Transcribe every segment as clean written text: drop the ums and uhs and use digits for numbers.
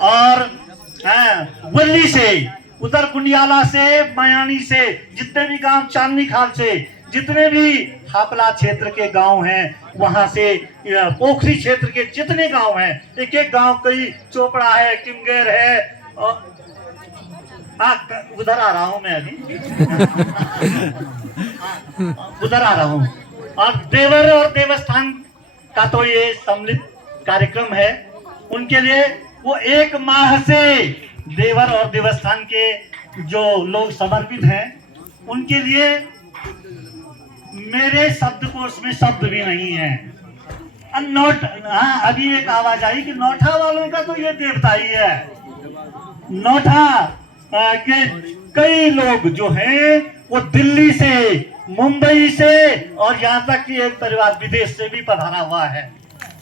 और वल्ली से, उधर कुंडियाला से, मयानी से, जितने भी गांव, चांदनी खाल से, जितने भी हापला क्षेत्र के गांव हैं, वहां से पोखरी क्षेत्र के जितने गांव हैं, एक एक गांव, कई चोपड़ा है, टिमगेर है, और उधर आ रहा हूं मैं अभी उधर आ रहा हूं। और देवर और देवस्थान का तो ये सम्मिलित कार्यक्रम है। उनके लिए वो 1 माह से देवर और देवस्थान के जो लोग समर्पित हैं, उनके लिए मेरे शब्दकोश में शब्द भी नहीं है। हाँ, अभी एक आवाज आई कि नौठा वालों का तो ये देवता ही है। नौठा के कई लोग जो हैं वो दिल्ली से, मुंबई से, और यहाँ तक कि एक परिवार विदेश से भी पधारा हुआ है।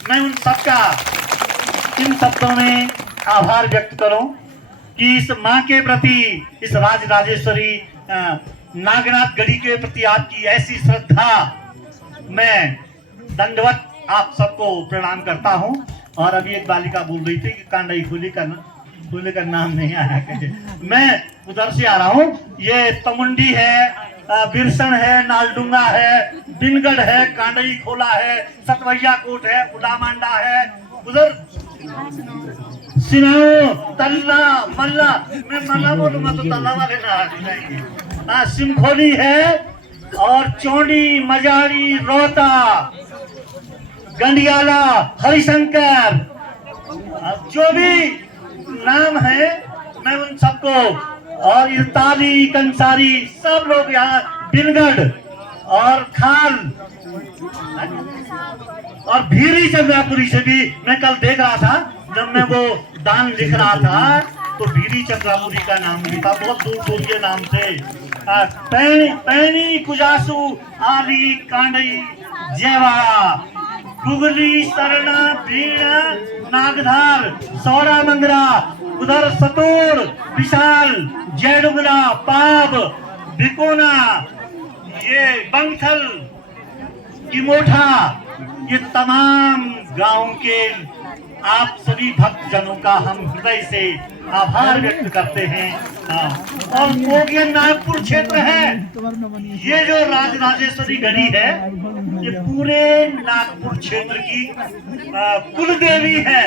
मैं उन सबका इन शब्दों में आभार व्यक्त करूं कि इस माँ के प्रति, इस राज राजेश्वरी नागनाथ गढ़ी के प्रति आपकी ऐसी श्रद्धा, मैं दंडवत आप सबको प्रणाम करता हूं। और अभी एक बालिका बोल रही थी कि कांडई खुली का नाम नहीं आया। मैं उधर से आ रहा हूँ। ये तमुंडी है, बिरसन है, नालडुंगा है, बिनगढ़ है, कांडई खोला है, सतवैया कोट है, उडामांडा है, उधर सिनाओ, तल्ला, मल्ला, मैं मल्ला बोलूंगा तो तल्ला वाले ना, सिमखोली है, और चौड़ी, मजाड़ी, रोहता, गंडियाला, हरिशंकर, जो भी नाम है, मैं उन सबको, और इरताली, कंसारी, सब लोग यहाँ, बिनगढ़ और खाल और भीरी चंद्रापुरी से भी मैं कल देख रहा था, जब मैं वो दान लिख रहा था तो भीरी चंद्रापुरी का नाम भी था, बहुत दूर दूर के नाम से। पैनी, कुजासू, आली, कांडई, जयवाड़ा, गुगली, सरना, भीड़ा, नागधार, सौरा मंगरा, उधर सतोर, विशाल, जयडुगला, पाब, बिकोना, ये बंगथल, किमोठा, ये तमाम गांव के आप सभी भक्त जनों का हम हृदय से आभार व्यक्त करते हैं। और ये नागपुर क्षेत्र है, ये जो राज राजेश्वरी गढ़ी है, ये पूरे नागपुर क्षेत्र की कुल देवी है,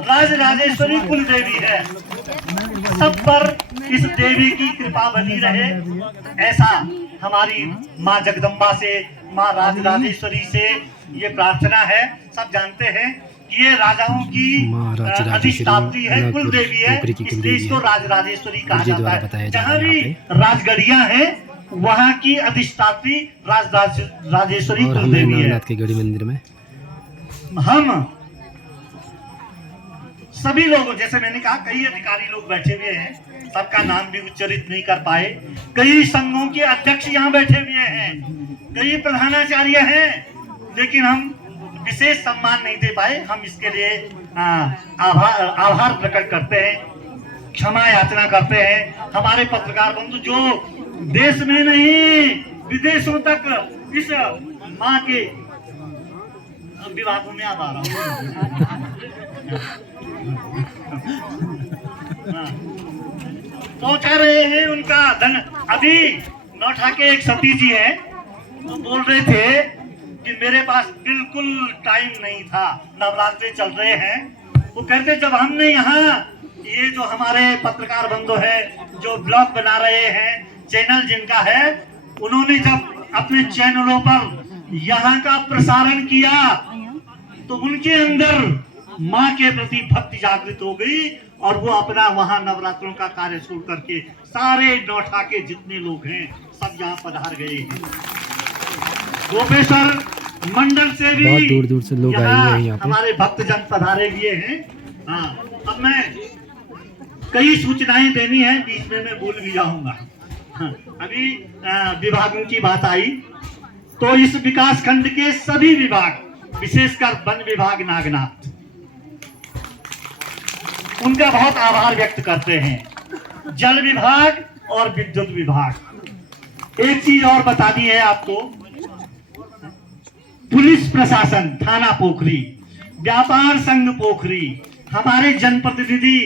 राज राजेश्वरी कुल देवी है। सब पर इस देवी की कृपा बनी रहे, ऐसा हमारी माँ जगदम्बा से, माँ राज राजेश्वरी से ये प्रार्थना है। सब जानते हैं कि ये राजाओं की अधिष्ठात्री है, कुल देवी है, इसलिए इसको राज राजेश्वरी कहा जाता है। जहाँ भी राजगढ़ियाँ हैं, वहाँ की अधिष्ठात्री राज राजेश्वरी कुल देवी है। के गढ़ी मंदिर में हम सभी लोग, जैसे मैंने कहा, कई अधिकारी लोग बैठे हुए हैं, सबका नाम भी उच्चारित नहीं कर पाए। कई संघों के अध्यक्ष यहाँ बैठे हुए हैं, कई प्रधानाचार्य हैं, लेकिन हम विशेष सम्मान नहीं दे पाए। हम इसके लिए आभार प्रकट करते हैं, क्षमा याचना करते हैं। हमारे पत्रकार बंधु जो देश में नहीं विदेशों तक इस माँ के विभागों में आ रहा हूँ पहुंचा रहे हैं, उनका धन। अभी नौठा के एक सती जी हैं, वो बोल रहे थे कि मेरे पास बिल्कुल टाइम नहीं था, नवरात्रि चल रहे हैं। वो कहते जब हमने यहाँ, ये जो हमारे पत्रकार बंधु है, जो ब्लॉग बना रहे हैं, चैनल जिनका है, उन्होंने जब अपने चैनलों पर यहाँ का प्रसारण किया तो उनके अंदर माँ के प्रति भक्ति जागृत हो गई, और वो अपना वहाँ नवरात्रों का कार्य शुरू करके सारे नौठा के जितने लोग हैं सब यहाँ पधार गए हैं। गोपेश्वर मंडल से भी बहुत दूर दूर से लोग आए हुए हैं यहाँ पे, हमारे भक्तजन पधारे हुए हैं। हाँ, अब मैं कई सूचनाएं देनी है, बीच में मैं भूल भी जाऊंगा। हाँ, अभी विभागों की बात आई तो इस विकास खंड के सभी विभाग, विशेषकर वन विभाग नागनाथ, उनका बहुत आभार व्यक्त करते हैं। जल विभाग और विद्युत विभाग। एक चीज और बतानी है आपको, पुलिस प्रशासन थाना पोखरी, व्यापार संघ पोखरी, हमारे जनप्रतिनिधि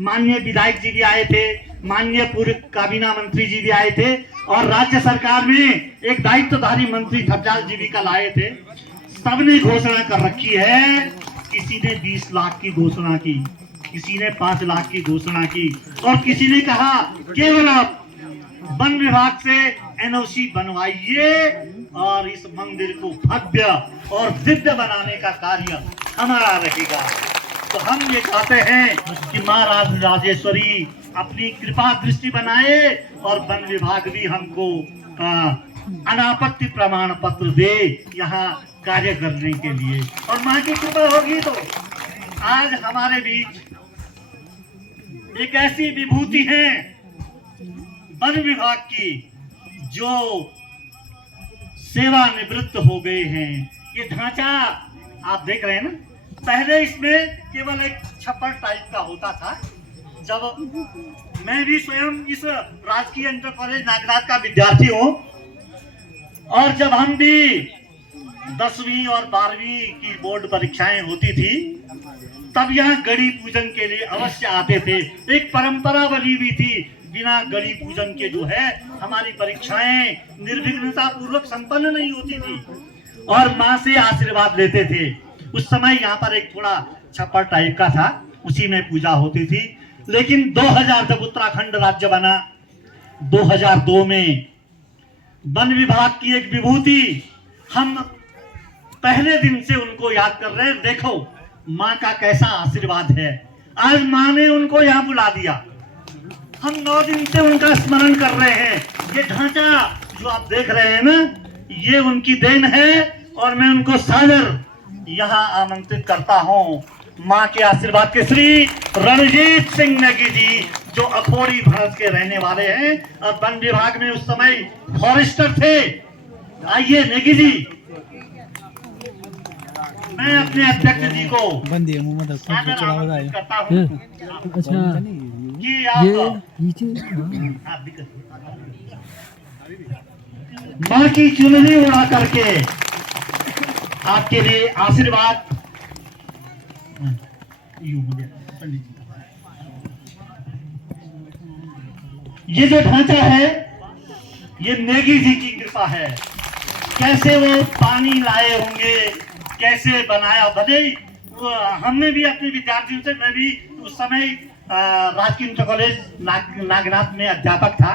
माननीय विधायक जी भी आए थे, माननीय पूर्व काबीना मंत्री जी भी आए थे, और राज्य सरकार में एक दायित्वधारी मंत्री थपजाल जी भी कल आए थे। सबने घोषणा कर रखी है, किसी ने 20 लाख की घोषणा की, किसी ने 5 लाख की घोषणा की, और किसी ने कहा केवल आप वन विभाग से एनओसी बनवाइए और इस मंदिर को भव्य और दिव्य बनाने का कार्य हमारा रहेगा। तो हम ये चाहते हैं कि माँ राजेश्वरी अपनी कृपा दृष्टि बनाए और वन विभाग भी हमको अनापत्ति प्रमाण पत्र दे यहाँ कार्य करने के लिए, और माँ की कृपा होगी तो आज हमारे बीच एक ऐसी विभूति है वन विभाग की जो सेवानिवृत्त हो गए हैं। ये ढांचा आप देख रहे हैं ना, पहले इसमें केवल एक छप्पर टाइप का होता था। जब मैं भी स्वयं इस राजकीय इंटर कॉलेज नागनाथ का विद्यार्थी हूँ, और जब हम भी 10वीं और 12वीं की बोर्ड परीक्षाएं होती थी, तब यहाँ गणि पूजन के लिए अवश्य आते थे। एक परंपरा बनी हुई थी, बिना गणि पूजन के जो है हमारी परीक्षाएं निर्विघ्नता पूर्वक संपन्न नहीं होती थी, और माँ से आशीर्वाद लेते थे। उस समय यहाँ पर एक थोड़ा छप्पर टाइप का था, उसी में पूजा होती थी। लेकिन 2000 जब उत्तराखंड राज्य बना, 2002 में वन विभाग की एक विभूति, हम पहले दिन से उनको याद कर रहे हैं। देखो माँ का कैसा आशीर्वाद है, आज माँ ने उनको यहाँ बुला दिया। हम 9 दिन से उनका स्मरण कर रहे हैं। ये ढांचा जो आप देख रहे हैं ना, ये उनकी देन है, और मैं उनको सादर यहाँ आमंत्रित करता हूँ माँ के आशीर्वाद के। श्री रणजीत सिंह नेगी जी जो अखोरी भारत के रहने वाले हैं और वन विभाग में उस समय फॉरेस्टर थे। आइए नेगी जी, मैं अपने अध्यक्ष जी को सादर आमंत्रित करता हूँ अच्छा कि आप माँ की चुनरी उड़ा करके आपके लिए आशीर्वाद। ये जो ढांचा है ये नेगी जी की कृपा है। कैसे वो पानी लाए होंगे, कैसे बनाया, भले हमने भी अपने विद्यार्थियों से, मैं भी उस समय राजकीय इंटर कॉलेज नागनाथ में अध्यापक था,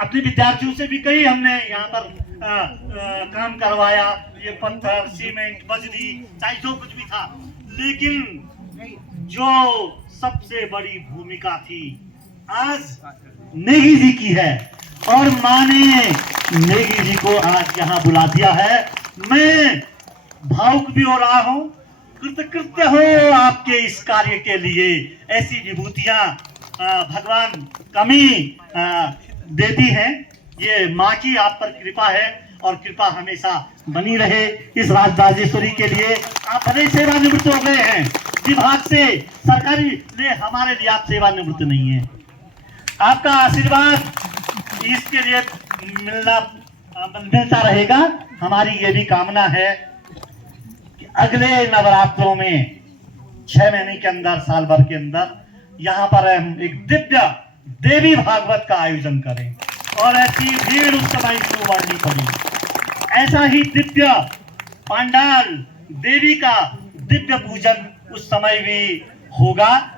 अपने विद्यार्थियों से भी कई हमने यहाँ पर काम करवाया। ये पत्थर, सीमेंट, बजरी, चाहे जो कुछ भी था, लेकिन जो सबसे बड़ी भूमिका थी आज नेगी जी की है, और माँ ने नेगी जी को आज यहाँ बुला दिया है। मैं भावुक भी हो रहा हूँ, कृतकृत्य हो आपके इस कार्य के लिए। ऐसी विभूतियां भगवान कमी देती हैं। ये माँ की आप पर कृपा है, और कृपा हमेशा बनी रहे इस राजेश्वरी के लिए। आप भले सेवानिवृत्त हो गए हैं विभाग से, सरकारी ले, हमारे लिए आप सेवानिवृत्त नहीं है। आपका आशीर्वाद इसके लिए मिलता रहेगा। हमारी ये भी कामना है कि अगले नवरात्रों में 6 महीने के अंदर, साल भर के अंदर यहाँ पर हम एक दिव्य देवी भागवत का आयोजन करें, और ऐसी भीड़ उस समय शुरू बढ़नी पड़ी। ऐसा ही दिव्य पांडाल देवी का दिव्य पूजन उस समय भी होगा।